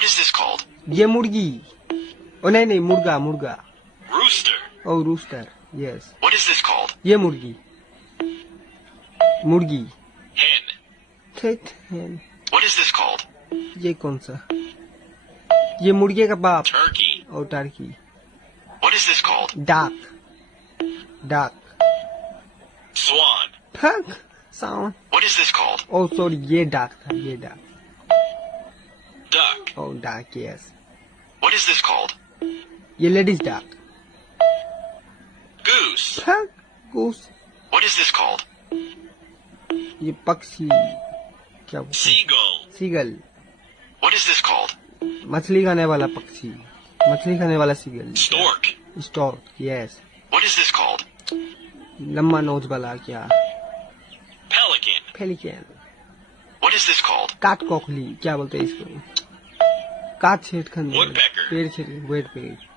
What is this called? ये मुर्गी। ओ नहीं नहीं, मुर्गा मुर्गा। Rooster. Oh rooster, yes. What is this called? ये मुर्गी मुर्गी। Hen. ठीक है। What is this called? ये कौन सा? ये मुर्गे का बाप। Turkey. Oh turkey. What is this called? Duck duck. Swan. ठक sound. What is this called? Oh sorry, ये डाक था, ये duck. Duck. Oh duck, yes. What is this called? ये लेडीज डाक। Goose. ठक goose. What is this called? ये पक्षी क्या बोलते हैं? Seagull. Seagull. What is this called? मछली खाने वाला पक्षी, मछली खाने वाला seagull. Stork. Stork, yes. What is this called? लंबा नोज वाला क्या? Pelican. Pelican. What is this called? काट कोखली क्या बोलते हैं इसको? काट छेड़ खाने वाला। Woodpecker. पेड़ छेड़, वेट पेड़।